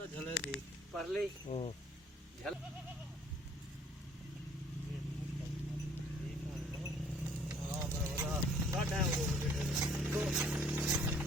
ਤਾਂ ਝਲੇ ਦੇਖ ਪਰਲੇ ਹਾਂ ਝਲ ਹਾਂ ਬੜਾ ਬੜਾ ਟਾਈਮ ਹੋ ਗਿਆ